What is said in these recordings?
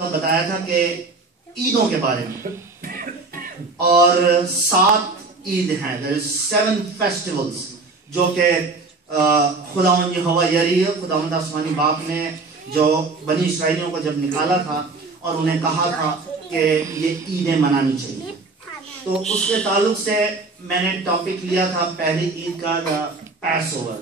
بتایا تھا کہ عیدوں کے بارے میں، اور 7 عید ہیں، there is 7 festivals جو کہ خداوند یہوہ یری، خداوند آسمانی باپ نے جو بنی اسرائیلیوں کو جب نکالا تھا اور انہیں کہا تھا کہ یہ عیدیں منانی چاہیے، تو اس کے تعلق سے میں نے ٹاپک لیا تھا پہلی عید کا پیس اوور،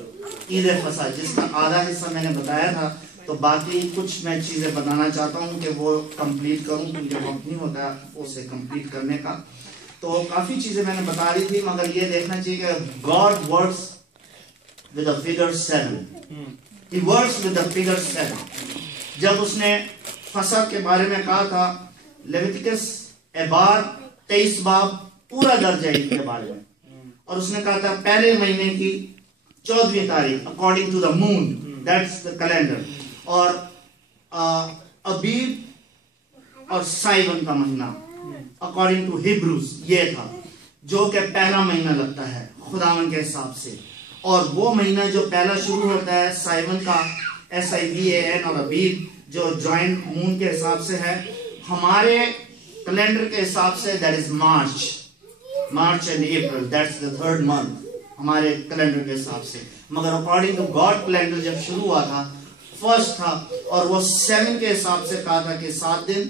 عید فصح، جس کا آدھا حصہ میں نے بتایا تھا، تو باقی کچھ میں چیزیں بتانا چاہتا ہوں کہ وہ کمپلیٹ کروں، کیونکہ وقت نہیں ہوتا اسے کمپلیٹ کرنے کا۔ تو کافی چیزیں میں نے بتا دی تھی، مگر یہ دیکھنا چاہیے کہ God works with a figure 7. He works with the figure 7. جب اس نے فصح کے بارے میں کہا تھا، لیویٹیکس اعبار 23 باب پورا درج ہے عید کے بارے میں، اور اس نے کہا تھا پہلے مہینے کی 14ویں تاریخ according to the moon, that's the calendar، اور ابیب اور سائون کا مہینہ according to Hebrews یہ تھا، جو کہ پہلا مہینہ لگتا ہے خداوند کے حساب سے، اور وہ مہینہ جو پہلا شروع ہوتا ہے سائون کا SIVAN، اور ابیب جو جوائنٹ مون کے حساب سے ہے، ہمارے کیلنڈر کے حساب سے that is March and April, that's the 3rd month ہمارے کیلنڈر کے حساب سے، مگر according to God کیلنڈر جب شروع ہوا تھا 1st تھا، اور وہ 7 کے حساب سے کہا تھا کہ 7 دن،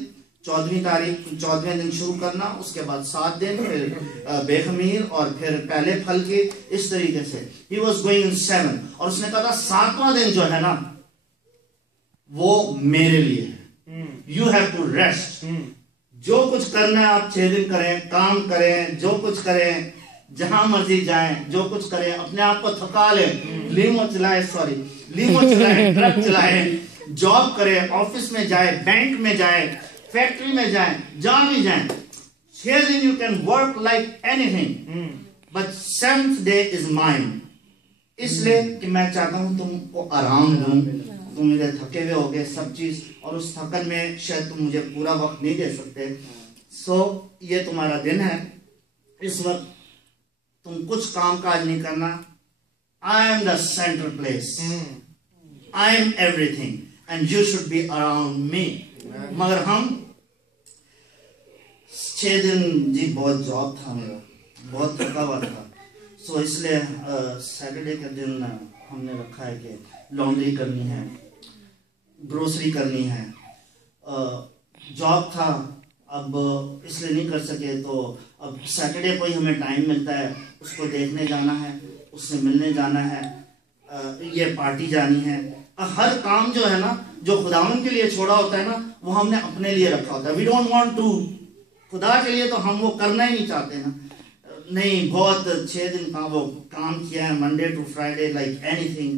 14ویں تاریخ 14ویں دن شروع کرنا، اس کے بعد 7 دن، پھر بے خمیر، اور پھر پہلے پھل کے، اس طریقے سے he was going in 7، اور اس نے کہا تھا 7واں دن جو ہے نا وہ میرے لیے ہے، you have to rest، جو کچھ کرنا ہے آپ 6 دن کریں، کام کریں، جو کچھ کریں، جہاں مرضی جائیں، جو کچھ کریں، اپنے آپ کو تھکا لیں، لیمو چلائیں، ٹرک چلائیں، جاب کریں، آفس میں جائیں، بینک میں جائیں، فیکٹری میں جائیں، جہاں بھی جائیں، 6 دن you can work like anything but 7th day is mine، اس لیے کہ میں چاہتا ہوں تم کو آرام دوں، تم مجھے تھکے ہوئے ہوگے سب چیز، اور اس تھکن میں شاید تم مجھے پورا وقت نہیں دے سکتے، سو یہ تمہارا دن ہے، اس وقت تم کچھ کام کاج نہیں کرنا، I am the center place، I am everything and you should be around me، مگر ہم 6 دن جی بہت جاب تھا میرا، بہت تھکا ہوا تھا، سو اس لیے سیٹرڈے کے دن ہم نے رکھا ہے کہ لانڈری کرنی ہے، گروسری کرنی ہے، جاب تھا اب اس لیے نہیں کر سکے، تو اب سیٹرڈے کو ہی ہمیں ٹائم ملتا ہے، اس کو دیکھنے جانا ہے، اس سے ملنے جانا ہے، یہ پارٹی جانی ہے، ہر کام جو ہے نا جو خداوند کے لیے چھوڑا ہوتا ہے نا وہ ہم نے اپنے لیے رکھا ہوتا ہے، we don't want to، خدا کے لیے تو ہم وہ کرنا ہی نہیں چاہتے نا، نہیں بہت 6 دن کا وہ کام کیا ہے منڈے ٹو فرائیڈے لائک اینی تھنگ،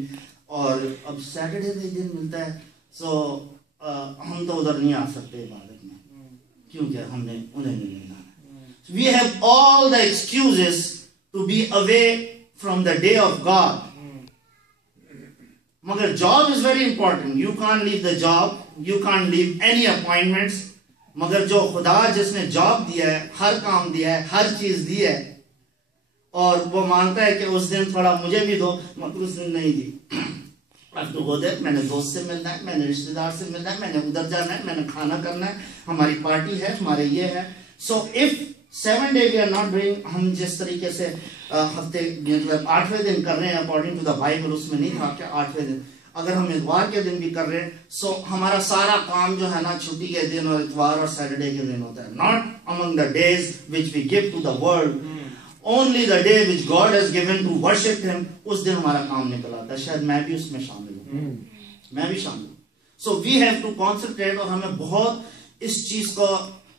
اور اب سیٹرڈے کا دن ملتا ہے، سو ہم تو ادھر نہیں آ سکتے عبادت میں، کیونکہ ہم نے انہیں نہیں لینا ہے، we have all the excuses to be away from the day of God، مگر job is very important، you can't leave the job، you can't leave any appointments، مگر جو خدا جس نے جاب دیا ہے، ہر کام دیا ہے، ہر چیز دی ہے، اور وہ مانتا ہے کہ اس دن تھوڑا مجھے بھی دو، مگر اس دن نہیں دی، اب تو ہو دے، میں نے دوست سے ملنا ہے، میں نے رشتہ دار سے ملنا ہے، میں نے ادھر جانا ہے، میں نے کھانا کرنا ہے، ہماری پارٹی ہے، ہمارے یہ ہے، سو if 7 day we are not doing، ہم جس طریقے سے ہفتے مطلب 8ویں دن کر رہے ہیں according to the Bible، اس میں نہیں تھا کہ 8ویں دن، اگر ہم اتوار کے دن بھی کر رہے ہیں، سو ہمارا سارا کام جو ہے نا چھٹی کے دن اور اتوار اور سیٹرڈے کے دن ہوتا ہے، not among the days which we give to the world، only the day which God has given to worship Him، اس دن ہمارا کام نکل آتا ہے، شاید میں بھی اس میں شامل ہوں، میں بھی شامل ہوں، so we have to concentrate، اور ہمیں بہت اس چیز کو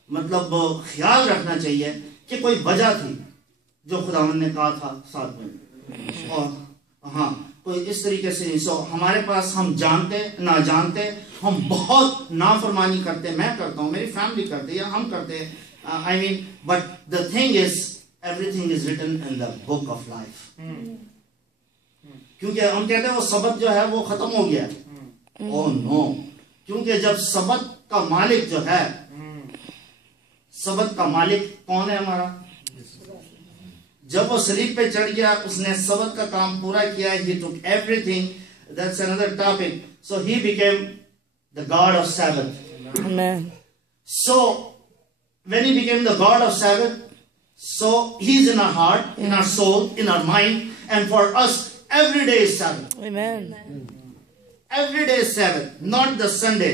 مطلب خیال رکھنا چاہیے کہ کوئی وجہ تھی جو خداوند نے کہا تھا 7 میں، اور ہاں کوئی اس طریقے سے نہیں، سو ہمارے پاس ہم جانتے نہ جانتے ہم بہت نافرمانی کرتے، میں کرتا ہوں، میری فیملی کرتے، یا ہم کرتے، I mean but the thing is everything is written in the book of life، کیونکہ ہم کہتے ہیں وہ سبت جو ہے وہ ختم ہو گیا، oh no، کیونکہ جب سبت کا مالک جو ہے، سبت کا مالک کون ہے ہمارا، جب وہ صلیب پہ چڑھ گیا اس نے سبت کا کام پورا کیا، he took everything، that's another topic، so he became the God of Sabbath، So when he became the God of Sabbath, so he's in our heart, in our soul, in our mind, and for us every day is Sabbath. Amen. Every day is Sabbath, not the Sunday.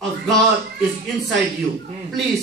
of God is inside you. Please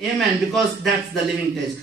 Amen, because that's the living taste.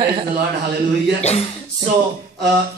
Praise the Lord, hallelujah. So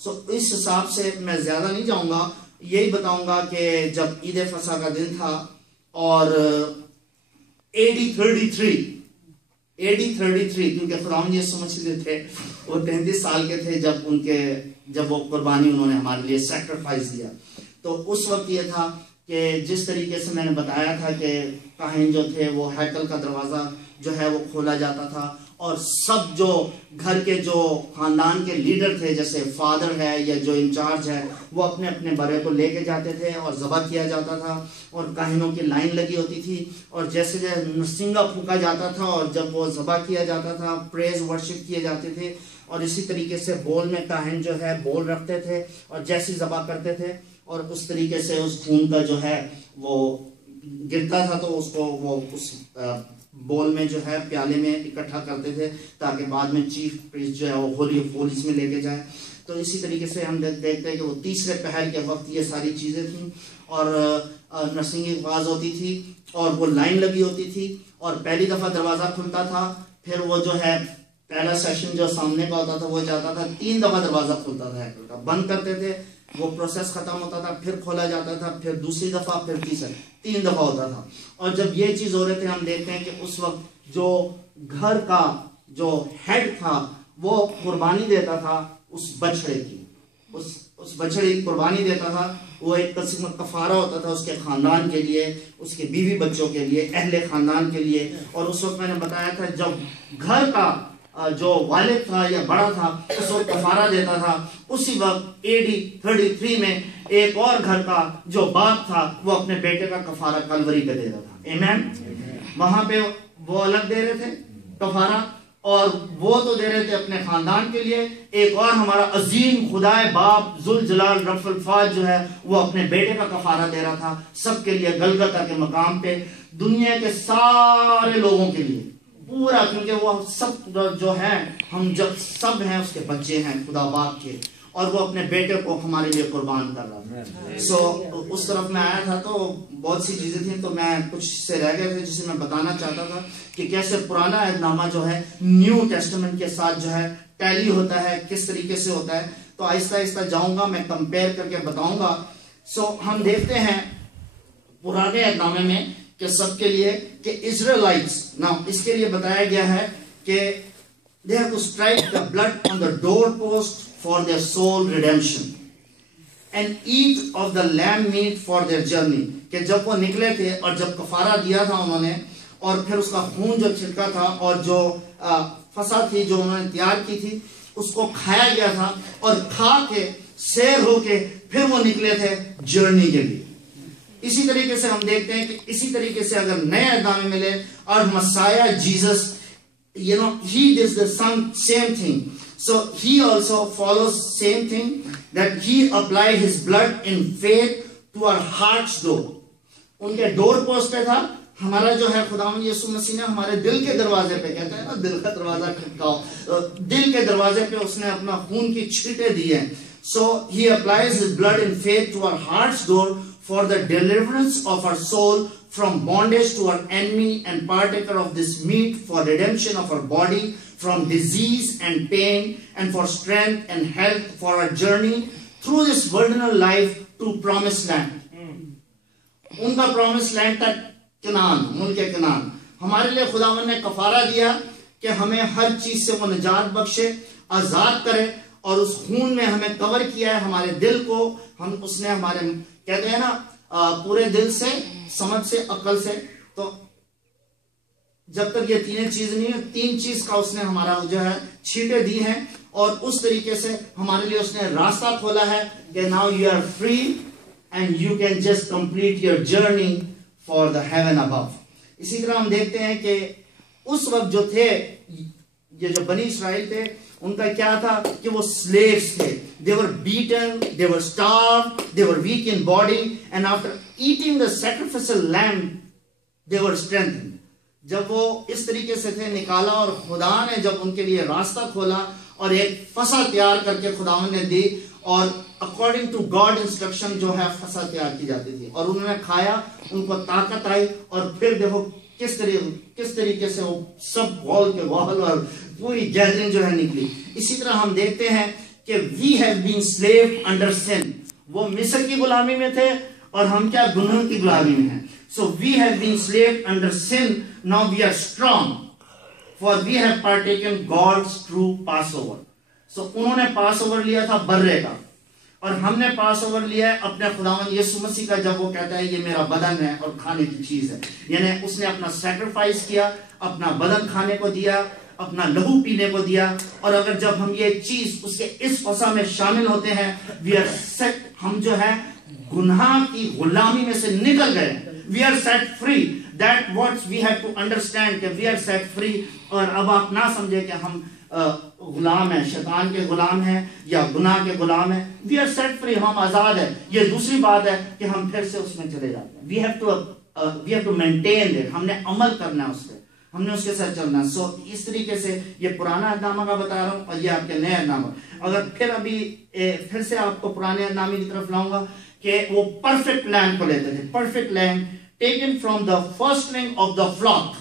سو اس حساب سے میں زیادہ نہیں جاؤں گا، یہی بتاؤں گا کہ جب عید فصح کا دن تھا اور AD 33 کیونکہ خداوند یسوع مسیح تھے وہ 33 سال کے تھے جب وہ قربانی انہوں نے ہمارے لیے سیکریفائس دیا. تو اس وقت یہ تھا کہ جس طریقے سے میں نے بتایا تھا کہ کاہن جو تھے وہ ہیکل کا دروازہ جو ہے وہ کھولا جاتا تھا، اور سب جو گھر کے جو خاندان کے لیڈر تھے جیسے فادر ہے یا جو انچارج ہے وہ اپنے اپنے بڑے کو لے کے جاتے تھے اور ذبح کیا جاتا تھا، اور کاہنوں کی لائن لگی ہوتی تھی، اور جیسے نرسنگا پھونکا جاتا تھا اور جب وہ ذبح کیا جاتا تھا پریز ورشپ کیے جاتے تھے، اور اسی طریقے سے بول میں کاہن جو ہے بول رکھتے تھے اور جیسی ذبح کرتے تھے، اور اس طریقے سے اس خون کا جو ہے وہ گرتا تھا تو اس کو وہ اس بول میں جو ہے پیالے میں اکٹھا کرتے تھے تاکہ بعد میں چیف پریسٹ جو ہے وہ ہولی آف ہولز میں لے کے جائے. تو اسی طریقے سے ہم دیکھتے ہیں کہ وہ تیسرے پہر کے وقت یہ ساری چیزیں تھیں، اور نرسنگی آواز ہوتی تھی اور وہ لائن لگی ہوتی تھی، اور پہلی دفعہ دروازہ کھلتا تھا، پھر وہ جو ہے پہلا سیشن جو سامنے کا ہوتا تھا وہ جاتا تھا، 3 دفعہ دروازہ کھلتا تھا ہیکل کا، بند کرتے تھے، وہ پروسیس ختم ہوتا تھا، پھر کھولا جاتا تھا، پھر دوسری دفعہ، پھر تیسرا، 3 دفعہ ہوتا تھا. اور جب یہ چیز ہو رہے تھے ہم دیکھتے ہیں کہ اس وقت جو گھر کا جو ہیڈ تھا وہ قربانی دیتا تھا اس بچڑے کی، اس بچڑے کی قربانی دیتا تھا، وہ ایک قسم کا کفارہ ہوتا تھا اس کے خاندان کے لیے، اس کے بیوی بچوں کے لیے، اہل خاندان کے لیے. اور اس وقت میں نے بتایا تھا جب گھر کا جو والد تھا یا بڑا تھا اس وقت کفارہ دیتا تھا، اسی وقت AD 33 میں ایک اور گھر کا جو باپ تھا وہ اپنے بیٹے کا کفارہ کلوری پہ دے رہا تھا. آمین. وہاں پہ وہ الگ دے رہے تھے کفارہ، اور وہ تو دے رہے تھے اپنے خاندان کے لیے، ایک اور ہمارا عظیم خدائے باپ ذوالجلال رب الفاظ جو ہے وہ اپنے بیٹے کا کفارہ دے رہا تھا سب کے لیے گلگتہ کے مقام پہ، دنیا کے سارے لوگوں کے لیے پورا، کیونکہ وہ سب جو ہیں ہم جب سب ہیں اس کے بچے ہیں خدا باپ کے، اور وہ اپنے بیٹے کو ہمارے لیے قربان کر رہا تھا. سو اس طرف میں آیا تھا تو بہت سی چیزیں تھیں تو میں کچھ سے رہ گئے تھے جسے میں بتانا چاہتا تھا کہ کیسے پرانا عہد نامہ جو ہے نیو ٹیسٹمنٹ کے ساتھ جو ہے ٹیلی ہوتا ہے، کس طریقے سے ہوتا ہے. تو آہستہ آہستہ جاؤں گا، میں کمپیئر کر کے بتاؤں گا. سو ہم دیکھتے ہیں پرانے عہد نامے میں کہ سب کے لیے کہ اسرائیلائٹس نا اس کے لیے بتایا گیا ہے کہ they have to strike the blood on the doorpost for their soul redemption and eat of the lamb meat for their journey. کہ جب وہ نکلے تھے اور جب کفارہ دیا تھا انہوں نے اور پھر اس کا خون جو چھڑکا تھا اور جو فصح تھی جو انہوں نے تیار کی تھی اس کو کھایا گیا تھا، اور کھا کے سیر ہو کے پھر وہ نکلے تھے جرنی کے لیے. اسی طریقے سے ہم دیکھتے ہیں کہ اسی طریقے سے اگر نئے عہد نامے ملے اور مسیح Jesus he does the same thing, so he also follows same thing, that he apply his blood in faith to our heart's door. ان کے ڈور پوسٹ پہ تھا ہمارا جو ہے خداوند یسوع مسیح نے ہمارے دل کے دروازے پہ، کہتے ہیں نا دل کا دروازہ کھٹکاؤ، دل کے دروازے پہ اس نے اپنا خون کی چھینٹیں دی ہیں. So he applies his blood in faith to our heart's door for the deliverance of our soul from bondage to our enemy, and partaker of this meat for redemption of our body from disease and pain, and for strength and health for our journey through this wilderness life to promised land. ان کا promised land تھا کنعان، ملک کنعان. ہمارے لیے خداوند نے کفارہ دیا کہ ہمیں ہر چیز سے وہ نجات بخشے، آزاد کرے، اور اس خون میں ہمیں کور کیا ہے ہمارے دل کو. ہم اس نے ہمارے کہتے ہیں نا پورے دل سے، سمجھ سے، عقل سے، تو جب تک یہ تینیں چیز نہیں ہے، 3 چیز کا اس نے ہمارا جو ہے چھینٹیں دی ہیں، اور اس طریقے سے ہمارے لیے اس نے راستہ کھولا ہے کہ now you are free and you can just complete your journey for the heaven above. اسی طرح ہم دیکھتے ہیں کہ اس وقت جو تھے یہ جو بنی اسرائیل تھے ان کا کیا تھا کہ وہ slaves تھے. They were beaten, they were starved, they were weak in body, and after eating the sacrificial lamb they were strengthened. جب وہ اس طریقے سے تھے نکالا، اور خدا نے جب ان کے لیے راستہ کھولا اور ایک فصح تیار کر کے خداوند نے دی، اور اکارڈنگ ٹو گاڈ انسٹرکشن جو ہے فصح تیار کی جاتی تھی، اور انہوں نے کھایا، ان کو طاقت آئی، اور پھر دیکھو کس طریقے سے وہ سب وال کے وال اور پوری گیدرنگ جو ہے نکلی. اسی طرح ہم دیکھتے ہیں کہ we have been slave under sin. وہ مصر کی غلامی میں تھے اور ہم کیا گناہ کی غلامی میں ہیں. So we have been slave under sin, now we are strong, for we have partaken God's true Passover. So انہوں نے پاس اوور لیا تھا برے کا, اور ہم نے پاس اوور لیا ہے اپنے خداوند یسوع مسیح کا, جب وہ کہتا ہے یہ میرا بدن ہے اور کھانے کی چیز ہے. یعنی اس نے اپنا سیکریفائس کیا, اپنا بدن کھانے کو دیا, اپنا لہو پینے کو دیا. اور اگر جب ہم یہ چیز اس کے اس فضا میں شامل ہوتے ہیں, we are set, ہم جو ہے گناہ کی غلامی میں سے نکل گئے, we are set free. That what we have to understand کہ we are set free. اور اب آپ نہ سمجھے کہ ہم غلام ہیں, شیطان کے غلام ہیں یا گناہ کے غلام ہیں. we are set free, ہم آزاد ہیں. یہ دوسری بات ہے کہ ہم پھر سے اس میں چلے جاتے ہیں. we have to maintain it. ہم نے عمل کرنا ہے اس پہ, ہم نے اس کے ساتھ چلنا. سو اس طریقے سے یہ پرانا عہد نامہ کا بتا رہا ہوں اور یہ آپ کے نئے عہد نامہ. اگر پھر ابھی پھر سے آپ کو پرانے عہد نامے کی طرف لاؤں گا کہ وہ پرفیکٹ لیم کو لیتے تھے. Perfect lamb taken from the firstling of the flock.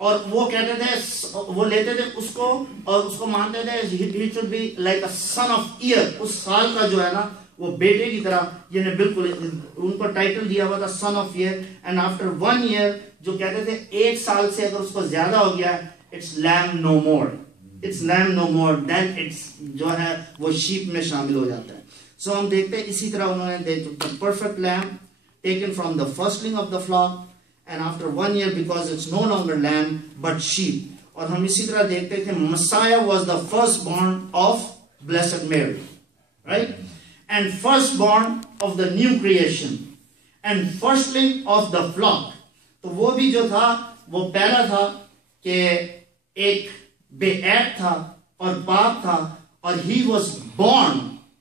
اور وہ کہتے تھے, وہ لیتے تھے اس کو اور اس کو مانتے تھے he should be like a son of year. اس سال کا جو ہے نا وہ بیٹے کی طرح, یعنی بالکل ان کو ٹائٹل دیا ہوا تھا son of year. and after 1 year جو کہتے تھے ایک سال سے اگر اس کو زیادہ ہو گیا it's lamb no more, it's lamb no more, then it's جو ہے وہ sheep میں شامل ہو جاتا ہے. سو ہم دیکھتے ہیں اسی طرح انہوں نے دیکھا perfect lamb taken from the firstling of the flock, and after 1 year because it's no longer lamb but sheep. اور ہم اسی طرح دیکھتے کہ Messiah was the firstborn of Blessed Mary, right? And firstborn of the new creation and firstling of the flock. تو وہ بھی جو تھا وہ پہلا تھا کہ ایک بے عیب تھا اور پاک تھا, اور he was born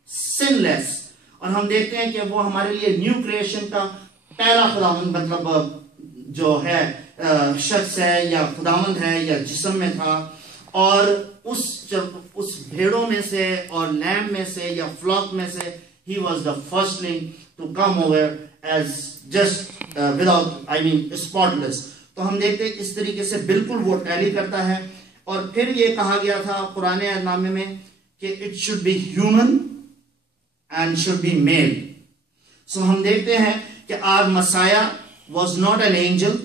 sinless. اور ہم دیکھتے ہیں کہ وہ ہمارے لیے نیو کریشن کا پہلا خداوند, مطلب جو ہے شخص ہے یا خداوند ہے یا جسم میں تھا. اور اس بھیڑوں میں سے اور لیم میں سے یا فلاک میں سے he was the firstling to come over as just without, I mean spotless. تو ہم دیکھتے ہیں اس طریقے سے بالکل وہ ٹیلی کرتا ہے. اور پھر یہ کہا گیا تھا قرآن عہد نامے میں کہ it should be human and should be male. So ہم دیکھتے ہیں کہ آج مسیح was not an angel,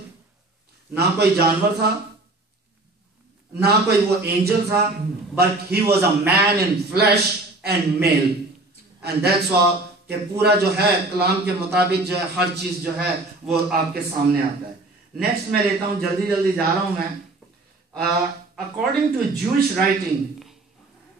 نہ کوئی جانور تھا, نہ کوئی وہ angel تھا, but he was a man in flesh and male. And that's why کہ پورا جو ہے کلام کے مطابق جو ہے ہر چیز جو ہے وہ آپ کے سامنے آتا ہے. نیکسٹ میں لیتا ہوں, جلدی جلدی جا رہا ہوں میں. According to Jewish writing,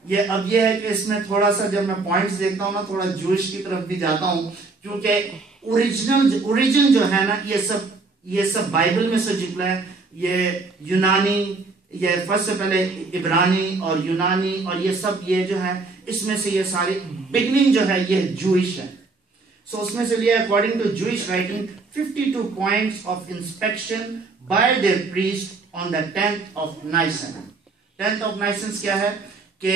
یہ اب یہ ہے کہ اس میں تھوڑا سا جب میں پوائنٹس دیکھتا ہوں نا تھوڑا جوئش کی طرف بھی جاتا ہوں, کیونکہ اوریجن جو ہے نا یہ سب بائبل میں سے نکلا ہے. یہ یونانی, یہ فرسٹ سے پہلے عبرانی اور یونانی اور یہ سب یہ جو ہے اس میں سے یہ ساری بگننگ جو ہے یہ جوئش ہے. سو اس میں سے لیا according to Jewish writing 52 points of inspection by their priest on the 10th of Nisan. 10th of Nisan کیا ہے کہ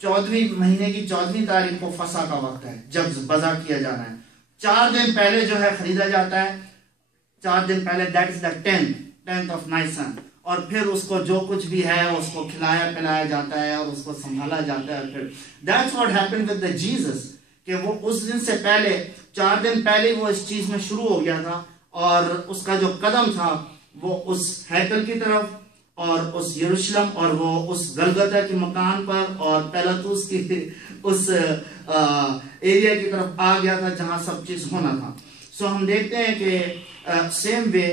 14ویں مہینے کی 14ویں تاریخ کو فسح کا وقت ہے جب بذا کیا جانا ہے. 4 دن پہلے جو ہے خریدا جاتا ہے, 4 دن پہلے, that is the 10th of Nisan. اور پھر اس کو جو کچھ بھی ہے اس کو کھلایا پلایا جاتا ہے اور اس کو سنبھالا جاتا ہے. پھر that's what happened with the Jesus, کہ وہ اس دن سے پہلے 4 دن پہلے وہ اس چیز میں شروع ہو گیا تھا, اور اس کا جو قدم تھا وہ اس ہیکل کی طرف اور اس یروشلم اور وہ اس گلگتہ کے مکان پر اور پیلاطوس کی اس ایریا کی طرف آ گیا تھا جہاں سب چیز ہونا تھا. سو ہم دیکھتے ہیں کہ سیم وے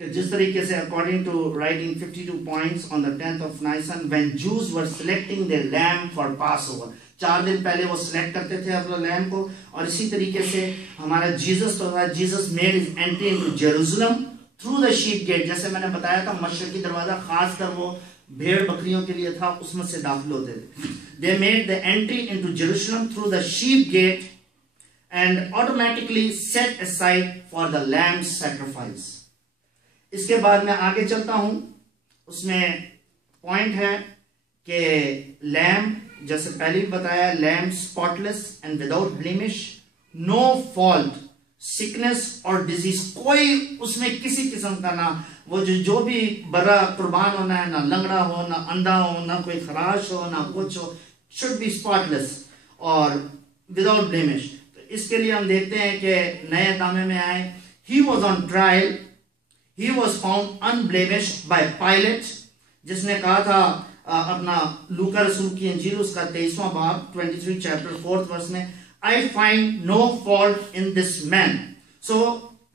کہ جس طریقے سے according to writing 52 points on the 10th of Nisan when Jews were selecting their lamb for Passover, 4 دن پہلے وہ سلیکٹ کرتے تھے اپنا لیم کو. اور اسی طریقے سے ہمارا جیزس تو تھا, Jesus made his entry into Jerusalem through the sheep gate. جیسے میں نے بتایا تھا مشرقی دروازہ خاص کر وہ بھیڑ بکریوں کے لیے تھا, اس میں سے داخل ہوتے تھے. They made the entry into Jerusalem through the sheep gate and automatically set aside for the lamb's sacrifice. اس کے بعد میں آگے چلتا ہوں, اس میں پوائنٹ ہے کہ لیم, جیسے پہلے بھی بتایا, لیم spotless and without blemish, no fault, sickness اور ڈیزیز کوئی اس میں کسی قسم کا نہ وہ جو بھی برا قربان ہونا ہے، نہ لنگڑا ہو، نہ اندھا ہو، نہ کوئی خراش ہو، نہ کچھ ہو، should be spotless اور without blemish. اس کے لیے ہم دیکھتے ہیں کہ نئے اقامے میں آئے he was on trial, he was found unblemished by Pilate، جس نے کہا تھا اپنا لوکا رسول کی انجیل اس کا 23واں باب 23 چیپٹر 4 ورس میں I find no fault in this man. So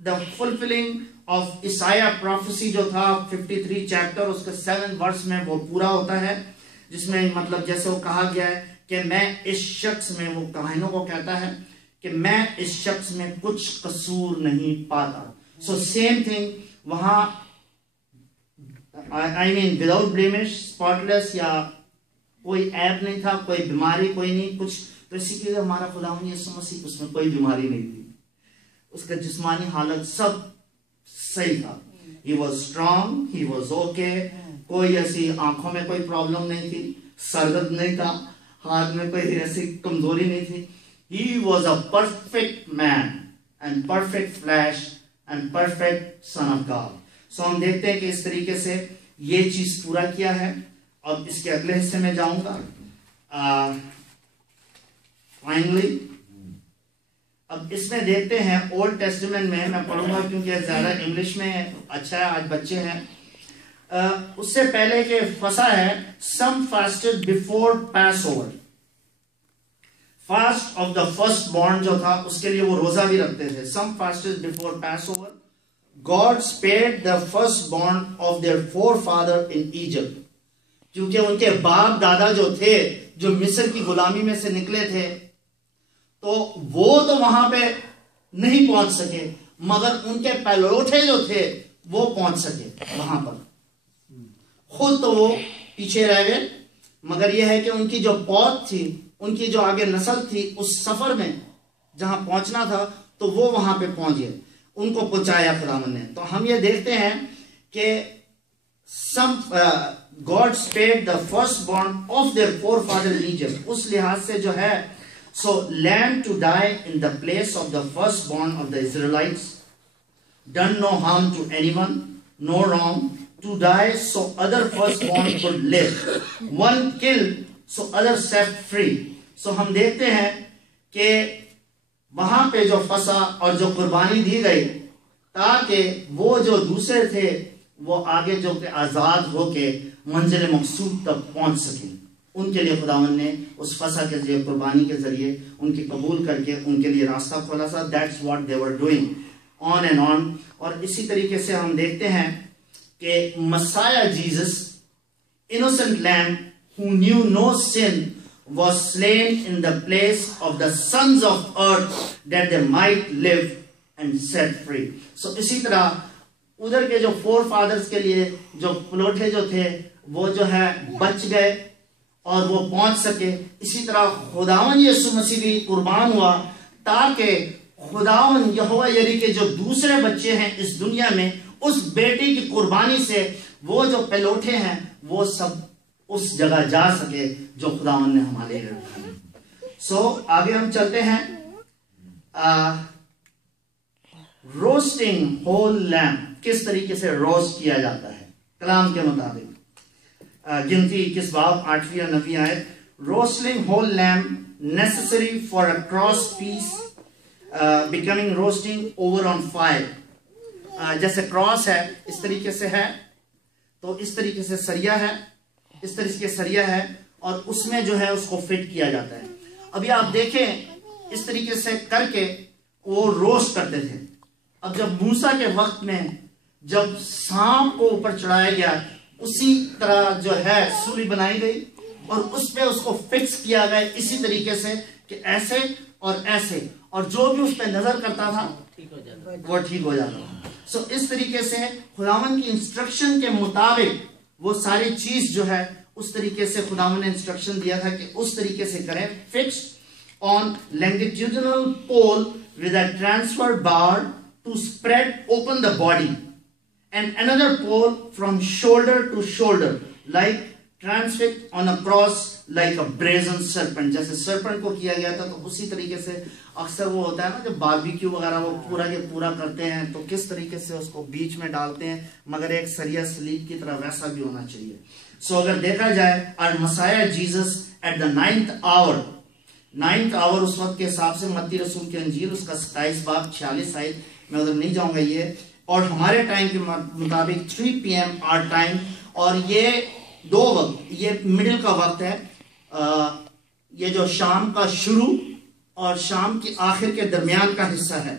the fulfilling of Isaiah prophecy جو تھا 53 چیپٹر اس کے 7 ورس میں وہ پورا ہوتا ہے، جس میں مطلب جیسے وہ کہا گیا ہے کہ میں اس شخص میں، وہ کہانیوں کو کہتا ہے کہ میں اس شخص میں کچھ قصور نہیں پاتا. So same thing وہاں I mean without blemish, spotless، یا کوئی عیب نہیں تھا، کوئی بیماری کوئی نہیں کچھ. تو اسی کے لیے ہمارا خداوند یسوع مسیح اس میں کوئی بیماری نہیں تھی، اس کا جسمانی حالت سب صحیح تھا. He was strong, he was okay، کوئی ایسی آنکھوں میں کوئی پرابلم نہیں تھی، سر درد نہیں تھا، ہاتھ میں کوئی ایسی کمزوری نہیں تھی. He was a perfect man and perfect flesh and perfect son of God. So ہم دیکھتے ہیں کہ اس طریقے سے یہ چیز پورا کیا ہے. اب اس کے اگلے حصے میں جاؤں گا. فائنلی اب اس میں دیکھتے ہیں اولڈ ٹیسٹمنٹ میں پڑھوں گا کیونکہ زیادہ انگلش میں اچھا ہے، آج بچے ہیں. اس سے پہلے کہ فصح ہے some fasted before Passover. Fast of the first born جو تھا اس کے لیے وہ روزہ بھی رکھتے تھے. some fasted before Passover. God spared the firstborn of their forefather in Egypt. کیونکہ ان کے باپ دادا جو تھے جو مصر کی غلامی میں سے نکلے تھے تو وہ تو وہاں پہ نہیں پہنچ سکے، مگر ان کے پہلوٹھے جو تھے وہ پہنچ سکے وہاں پر. خود تو وہ پیچھے رہ گئے، مگر یہ ہے کہ ان کی جو پود تھی، ان کی جو آگے نسل تھی، اس سفر میں جہاں پہنچنا تھا تو وہ وہاں پہ پہنچ گئے، ان کو پہنچایا خداوند نے. تو ہم یہ دیکھتے ہیں کہ God spared the firstborn of their forefather in Egypt. اس لحاظ سے جو ہے so lamb to die in the place of the firstborn of the Israelites, done no harm to anyone, no wrong, to die so other firstborn could live, one killed so other set free. So ہم دیکھتے ہیں کہ وہاں پہ جو فصح اور جو قربانی دی گئی تاکہ وہ جو دوسرے تھے وہ آگے جو کہ آزاد ہو کے منزل مقصود تک پہنچ سکیں. ان کے لیے خداوند نے اس فصح کے ذریعے، قربانی کے ذریعے ان کی قبول کر کے ان کے لیے راستہ کھولا تھا. That's what they were doing on and on. اور اسی طریقے سے ہم دیکھتے ہیں کہ مسیح Jesus innocent lamb who knew no sin was slain in the place of the sons of earth that they might live and set free. So اسی طرح ادھر کے جو فور فادرز کے لیے جو پلوٹھے جو تھے وہ جو ہے بچ گئے اور وہ پہنچ سکے. اسی طرح خداوند یسوع مسیح بھی قربان ہوا تاکہ خداوند یہوہ یری کے جو دوسرے بچے ہیں اس دنیا میں اس بیٹی کی قربانی سے وہ جو پلوٹھے ہیں وہ سب اس جگہ جا سکے جو خداوند نے ہمارے لیے رکھا ہے. سو آگے ہم چلتے ہیں. روسٹنگ ہول لیمب کس طریقے سے روسٹ کیا جاتا ہے کلام کے مطابق. گنتی 21 باب 8ویں اور 9ویں آیت. Roasting whole lamb necessary for a cross piece becoming roasting over on fire. جیسے کراس ہے اس طریقے سے ہے تو اس طریقے سے سریا ہے، اس طریقے سے سریا ہے اور اس میں جو ہے اس کو فٹ کیا جاتا ہے. ابھی آپ دیکھیں اس طریقے سے کر کے وہ روسٹ کرتے تھے. اب جب موسیٰ کے وقت میں جب سانپ کو اوپر چڑھایا گیا اسی طرح جو ہے سولی بنائی گئی اور اس پہ اس کو فکس کیا گیا اسی طریقے سے کہ ایسے اور ایسے، اور جو بھی اس پہ نظر کرتا تھا وہ ٹھیک ہو جاتا تھا. سو اس طریقے سے خداوند کی انسٹرکشن کے مطابق وہ ساری چیز جو ہے اس طریقے سے خداوند نے انسٹرکشن دیا تھا کہ اس طریقے سے کریں. Fix on longitudinal pole with a transfer bar to spread open the body and another pole from shoulder to shoulder like transfixed on a cross like a brazen serpent. جیسے serpent کو کیا گیا تھا تو اسی طریقے سے اکثر وہ ہوتا ہے نا جب باربیکیو وغیرہ وہ پورا کے پورا کرتے ہیں تو کس طریقے سے اس کو بیچ میں ڈالتے ہیں مگر ایک سریہ سلیب کی طرح ویسا بھی ہونا چاہیے. سو اگر دیکھا جائے our Messiah Jesus at the 9th hour اس وقت کے حساب سے متی رسول کی انجیل اس کا 27 باب 46 آیت میں ادھر نہیں جاؤں گا یہ, اور ہمارے ٹائم کے مطابق 3 PM our ٹائم, اور یہ دو وقت یہ مڈل کا وقت ہے, یہ جو شام کا شروع اور شام کی آخر کے درمیان کا حصہ ہے.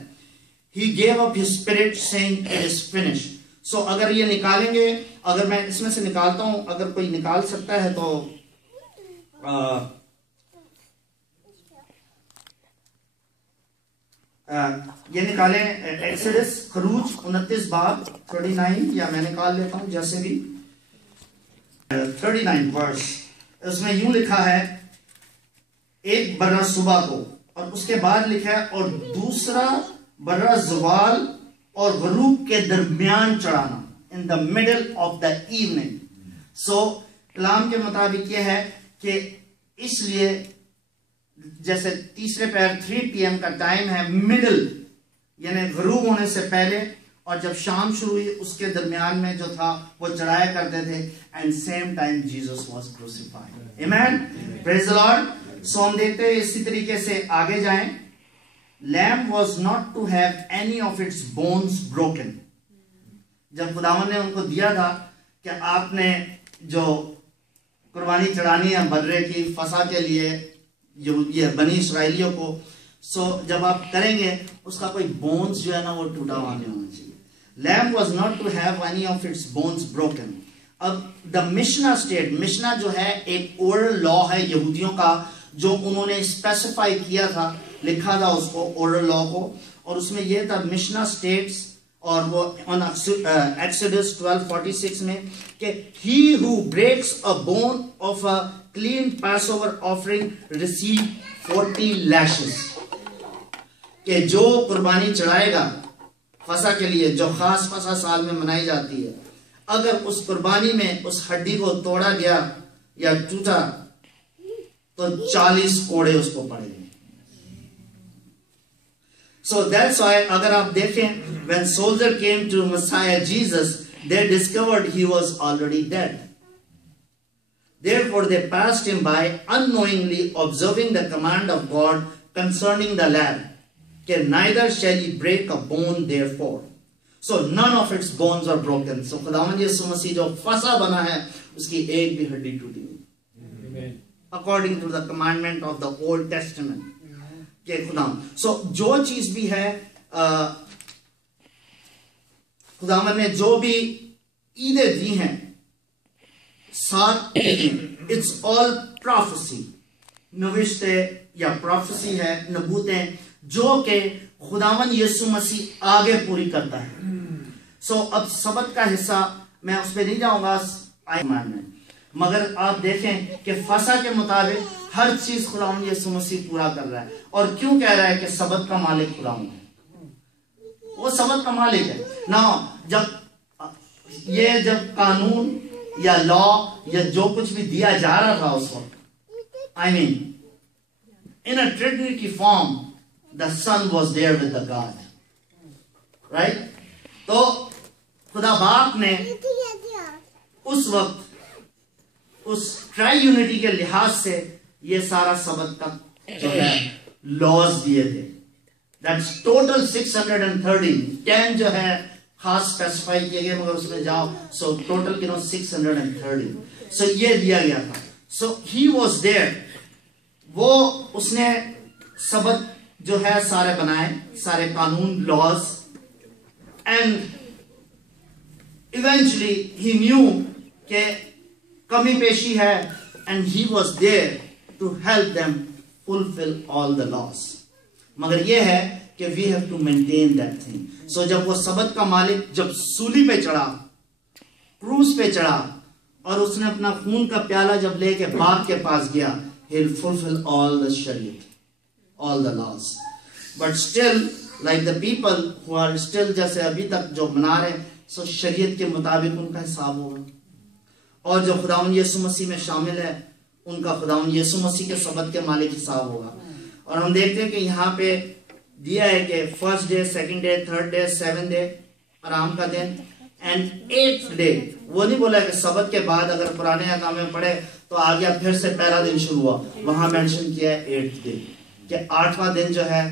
He gave up his spirit saying it is finished. سو اگر یہ نکالیں گے, اگر میں اس میں سے نکالتا ہوں, اگر کوئی نکال سکتا ہے تو یہ نکالیں ایکسڈس خروج 29 باب 39, یا میں نکال لیتا ہوں جیسے بھی 39 ورس. اس میں یوں لکھا ہے ایک برہ صبح کو, اور اس کے بعد لکھا ہے اور دوسرا برہ زوال اور غروب کے درمیان چڑھانا, in the middle of the evening. سو کلام کے مطابق یہ ہے کہ اس لیے جیسے تیسرے پہر 3 PM کا ٹائم ہے, مڈل یعنی غروب ہونے سے پہلے, اور جب شام شروع ہوئی اس کے درمیان میں جو تھا وہ چڑھایا کرتے تھے. and same time Jesus was crucified. Amen. Praise the Lord. سو ہم دیکھتے ہیں اسی طریقے سے آگے جائیں. Lamb was not to have any of its bones broken. جب خداوند نے ان کو دیا تھا کہ آپ نے جو قربانی چڑھانی ہے برے کی فسح کے لیے یہ بنی اسرائیلیوں کو, سو جب آپ کریں گے اس کا کوئی بونز جو ہے نا وہ ٹوٹا ہوا نہیں ہونا چاہیے. Lamb was not to have any of its bones broken. اب the Mishnah state, Mishnah جو ہے ایک oral law ہے یہودیوں کا جو انہوں نے اسپیسیفائی کیا تھا, لکھا تھا اس کو oral law کو, اور اس میں یہ تھا Mishnah states, اور وہ on Exodus 12:46 میں کہ he who breaks a bone of a clean Passover offering receive 40 lashes. کہ جو قربانی چڑھائے گا فسح کے لیے جو خاص فسح سال میں منائی جاتی ہے, اگر اس قربانی میں اس ہڈی کو توڑا گیا یا ٹوٹا تو 40 کوڑے اس کو پڑے گے. So that's why اگر آپ دیکھیں when soldier came to Messiah Jesus, they discovered he was already dead. Therefore they passed him by unknowingly, observing the command of God concerning the lamb, that neither shall he break a bone therefore. So none of its bones are broken. So خداوند یسوع مسیح جو فسح بنا ہے اس کی ایک بھی ہڈی ٹوٹی نہیں, according to the commandment of the Old Testament. کہ خداوند سو جو چیز بھی ہے خداوند نے جو بھی عیدیں دی ہیں 7 عیدیں, it's all prophecy, نوشتے یا prophecy ہے, نبوتیں جو کہ خداوند یسوع مسیح آگے پوری کرتا ہے. سو اب سبت کا حصہ میں اس پہ نہیں جاؤں گا ایمان میں, مگر آپ دیکھیں کہ فسح کے مطابق ہر چیز خداوند یسوع مسیح پورا کر رہا ہے. اور کیوں کہہ رہا ہے کہ سبت کا مالک خداوند ہے, وہ سبت کا مالک ہے نا. جب قانون یا لا یا جو کچھ بھی دیا جا رہا تھا اس وقت, I mean in a Trinity form, the Son was there with the God, right? تو خدا باپ نے اس وقت اس ٹرائی یونٹی کے لحاظ سے یہ سارا سبت کا جو ہے لاز دیے تھے. That's total 613. 10 جو ہے خاص اسپیسیفائی کیے گئے مگر اس میں جاؤ, سو ٹوٹل 630. سو یہ دیا گیا تھا. سو he was there. وہ اس نے سبت جو ہے سارے بنائے, سارے قانون laws, and eventually he knew کہ کمی پیشی ہے, and he was there to help them fulfill all the laws. مگر یہ ہے کہ we have to maintain that thing. So جب وہ سبت کا مالک جب سولی پہ چڑھا, کروس پہ چڑھا, اور اس نے اپنا خون کا پیالہ جب لے کے باپ کے پاس گیا, he'll fulfill all the shariat, all the laws. But still, like the people who are still جیسے ابھی تک جو منا رہے, سو شریعت کے مطابق ان کا حساب ہوگا. اور جو خداوند یسوع مسیح میں شامل ہے ان کا خداوند یسوع مسیح کے سبت کے مالک حساب ہوگا. اور ہم دیکھتے ہیں کہ یہاں پہ دیا ہے کہ first day, second day, third day, seven day آرام کا دن، اینڈ ایٹھ ڈے. وہ نہیں بولا کہ سبت کے بعد اگر پرانے احکام میں پڑھے تو آ گیا پھر سے پہلا دن شروع ہوا. وہاں مینشن کیا ہے ایٹھ ڈے کہ 8واں دن جو ہے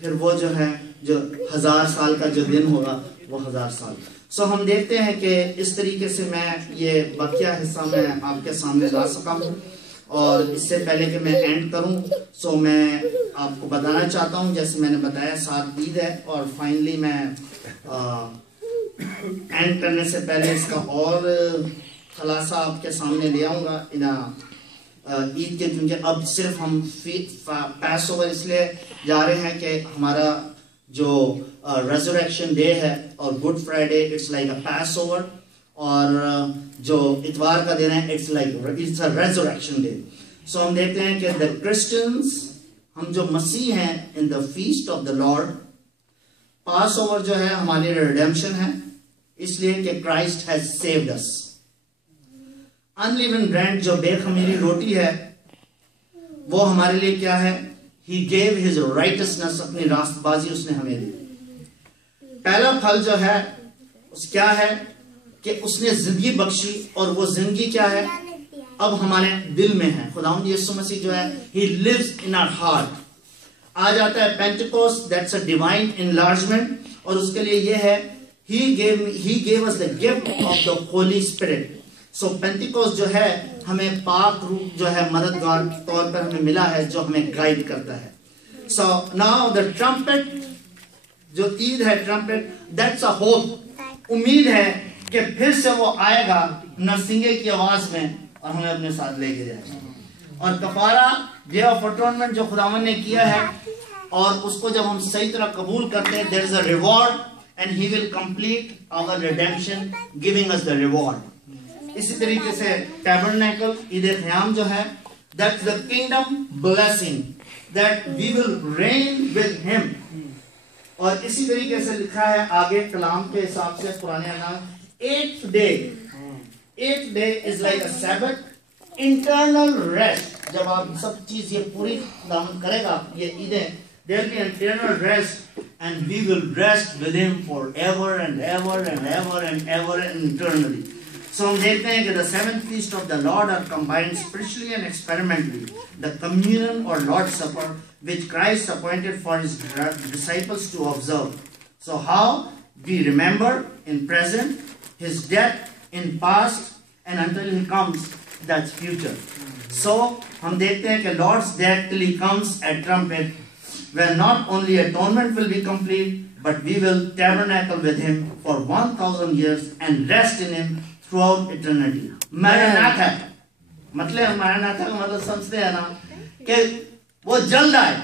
پھر وہ جو ہے جو 1000 سال کا جو دن ہوگا وہ 1000 سال. سو ہم دیکھتے ہیں کہ اس طریقے سے میں یہ بقیہ حصہ میں آپ کے سامنے لا سکا ہوں. اور اس سے پہلے کہ میں اینڈ کروں سو میں آپ کو بتانا چاہتا ہوں، جیسے میں نے بتایا 7 عید ہے، اور فائنلی میں اینڈ کرنے سے پہلے اس کا اور خلاصہ آپ کے سامنے لے آؤں گا عید کے، کیونکہ اب صرف ہم پیس اوور اس لیے جا رہے ہیں کہ ہمارا جو ریزوریکشن ڈے ہے اور Good Friday it's like a Passover, اور جو اتوار کا دن ہے it's like it's a resurrection day. So ہم دیکھتے ہیں کہ دا کرسچنس، ہم جو مسیح ہیں، in the feast of the Lord, Passover جو ہے ہماری ریڈیمشن ہے، اس لیے کہ Christ has saved us. Unleavened bread جو بے خمیری روٹی ہے وہ ہمارے لیے کیا ہے؟ He gave his righteousness، اپنی راست بازی اس نے ہمیں دی. پہلا پھل جو ہے اس کیا ہے کہ اس نے زندگی بخشی، اور وہ زندگی کیا ہے؟ اب ہمارے دل میں ہے. خداوند یسوع مسیح جو ہے He lives in our heart. آ جاتا ہے پینٹیکوسٹ، that's a divine enlargement، اور اس کے لیے یہ ہے He gave us the gift of the Holy Spirit. سو پینٹیکوسٹ جو ہے ہمیں پاک روح جو ہے مددگار طور پر ہمیں ملا ہے جو ہمیں گائیڈ کرتا ہے. سو ناؤ دا ٹرمپٹ، جو عید ہے ٹرمپٹ، دیٹس اے ہوپ، امید ہے کہ پھر سے وہ آئے گا نرسنگے کی آواز میں اور ہمیں اپنے ساتھ لے کے جائے گا. اور کفارہ ڈے آف اٹونمنٹ جو خداوند نے کیا ہے، اور اس کو جب ہم صحیح طرح قبول کرتے ہیں، there is a reward and he will complete our redemption giving us the reward. اسی طریقے سے ٹیبرنیکل، عید قیام جو ہے، that's the kingdom blessing that we will reign with him. اور اسی طریقے سے لکھا ہے آگے کلام کے حساب سے پرانے احکام، eighth day is like a Sabbath, internal rest. جب آپ سب چیز یہ پوری دامن کرے گا یہ عیدیں، there will be internal rest and we will rest with him forever and ever and ever and ever and eternally. So ہم دیکھتے ہیں کہ the seventh feast of the Lord are combined spiritually and experimentally. The communion or Lord's Supper which Christ appointed for his disciples to observe. So how we remember in present his death in past and until he comes, that's future. So ہم دیکھتے ہیں کہ Lord's death till he comes at trumpet, where not only atonement will be complete, but we will tabernacle with him for 1000 years and rest in him throughout eternity. Maranatha، مطلب Maranatha کا مطلب سمجھتے ہیں نا کہ وہ جلد آئے.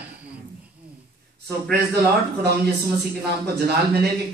So praise the Lord. خداوند یسوع مسیح کے نام کو جلال ملے کہ